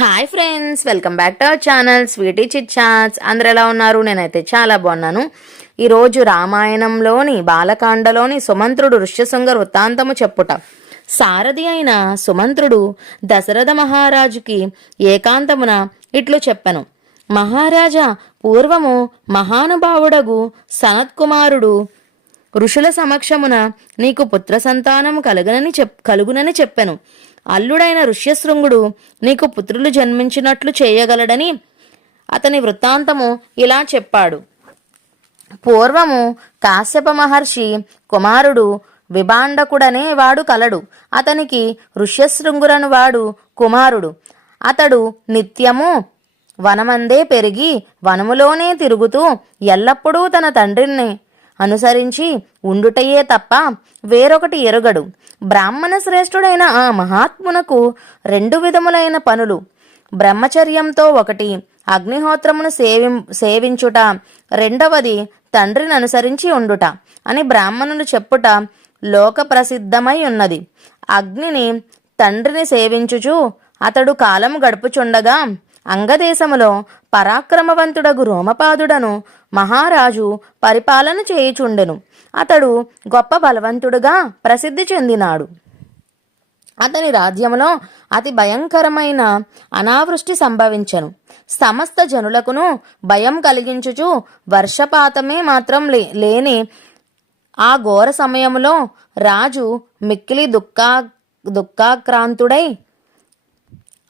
Hi friends welcome back to our channel Sweety Chit Chats అందరు ఎలా ఉన్నారు? నేనైతే చాలా బాగున్నాను. ఈరోజు రామాయణంలోని బాలకాండలోని సుమంత్రుడు ఋష్యశృంగ వృత్తాంతము చెప్పుట. సారథి అయిన సుమంత్రుడు దశరథ మహారాజుకి ఏకాంతమున ఇట్లు చెప్పను. మహారాజా పూర్వము మహానుభావుడగు సనత్కుమారుడు ఋషుల సమక్షమున నీకు పుత్ర సంతానం కలుగునని చెప్ కలుగునని చెప్పెను. అల్లుడైన ఋష్యశృంగుడు నీకు పుత్రులు జన్మించినట్లు చేయగలడని అతని వృత్తాంతము ఇలా చెప్పాడు. పూర్వము కాశ్యప మహర్షి కుమారుడు విభాండకుడనే వాడు కలడు. అతనికి ఋష్యశృంగురను వాడు కుమారుడు. అతడు నిత్యము వనమందే పెరిగి వనములోనే తిరుగుతూ ఎల్లప్పుడూ తన తండ్రిని అనుసరించి ఉండుటయే తప్ప వేరొకటి ఎరుగడు. బ్రాహ్మణ శ్రేష్ఠుడైన ఆ మహాత్మునకు రెండు విధములైన పనులు. బ్రహ్మచర్యంతో ఒకటి అగ్నిహోత్రమును సేవి సేవించుట. రెండవది తండ్రిని అనుసరించి ఉండుట అని బ్రాహ్మణులు చెప్పుట లోక ప్రసిద్ధమై ఉన్నది. అగ్నిని తండ్రిని సేవించుచు అతడు కాలం గడుపుచుండగా అంగదేశములో పరాక్రమవంతుడగు రోమపాదుడను మహారాజు పరిపాలన చేయుచుండెను. అతడు గొప్ప బలవంతుడుగా ప్రసిద్ధి చెందినాడు. అతని రాజ్యములో అతి భయంకరమైన అనావృష్టి సంభవించెను. సమస్త జనులకును భయం కలిగించుచు వర్షపాతమే మాత్రం లే లేని ఆ ఘోర సమయంలో రాజు మిక్కిలి దుఃఖా దుఃఖాక్రాంతుడై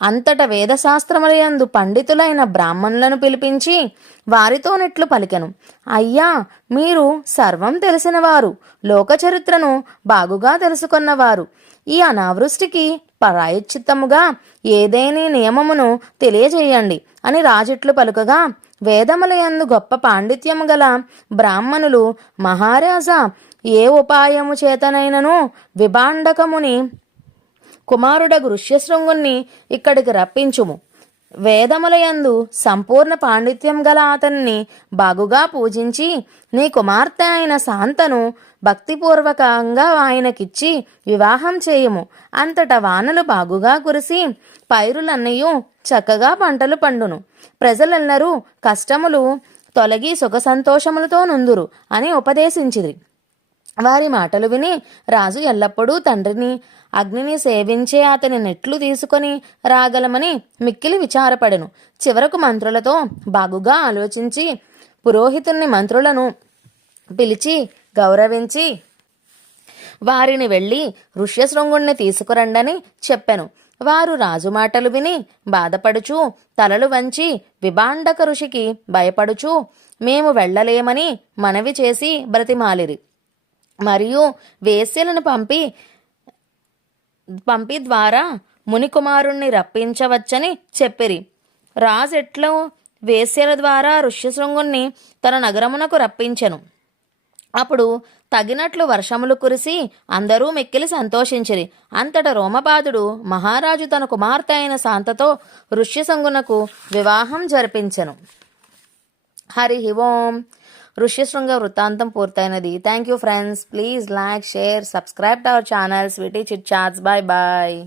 అంతట వేదశాస్త్రములయందు పండితులైన బ్రాహ్మణులను పిలిపించి వారితో నెట్లు పలికెను. అయ్యా మీరు సర్వం తెలిసినవారు లోక చరిత్రను బాగుగా తెలుసుకున్నవారు. ఈ అనావృష్టికి పరాయచిత్తముగా ఏదైనా నియమమును తెలియజేయండి అని రాజుట్లు పలుకగా వేదములయందు గొప్ప పాండిత్యము గల బ్రాహ్మణులు మహారాజా ఏ ఉపాయము చేతనైనను విభాండకముని కుమారుడగు ఋష్యశృంగుణ్ణి ఇక్కడికి రప్పించుము. వేదములయందు సంపూర్ణ పాండిత్యం గల అతన్ని బాగుగా పూజించి నీ కుమార్తె అయిన శాంతను భక్తిపూర్వకంగా ఆయనకిచ్చి వివాహం చేయుము. అంతట వానలు బాగుగా కురిసి పైరులన్నయూ చక్కగా పంటలు పండును. ప్రజలెల్లరూ కష్టములు తొలగి సుఖ సంతోషములతో నుందురు అని ఉపదేశించిరి. వారి మాటలు విని రాజు ఎల్లప్పుడూ తండ్రిని అగ్నిని సేవించే అతని నెట్లు తీసుకొని రాగలమని మిక్కిలి విచారపడెను. చివరకు మంత్రులతో బాగుగా ఆలోచించి పురోహితుని మంత్రులను పిలిచి గౌరవించి వారిని వెళ్ళి ఋష్యశృంగుణ్ణి తీసుకురండని చెప్పెను. వారు రాజు మాటలు విని బాధపడుచు తలలు వంచి విభాండక ఋషికి భయపడుచు మేము వెళ్ళలేమని మనవి చేసి బ్రతిమాలిరి. మరియు వేశ్యలను పంపి పంపి ద్వారా మునికుమారుణ్ణి రప్పించవచ్చని చెప్పిరి. రాజు ఎట్లో వేశ్యల ద్వారా ఋష్యశృంగుణ్ణి తన నగరమునకు రప్పించెను. అప్పుడు తగినట్లు వర్షములు కురిసి అందరూ మిక్కిలి సంతోషించిరి. అంతట రోమపాదుడు మహారాజు తన కుమార్తె అయిన శాంతతో ఋష్యశృంగునకు వివాహం జరిపించెను. హరి ఓం. ఋష్యశృంగ వృత్తాంతం పూర్తయినది. Thank you friends please like share subscribe to our channel Sweety Chit Chats bye bye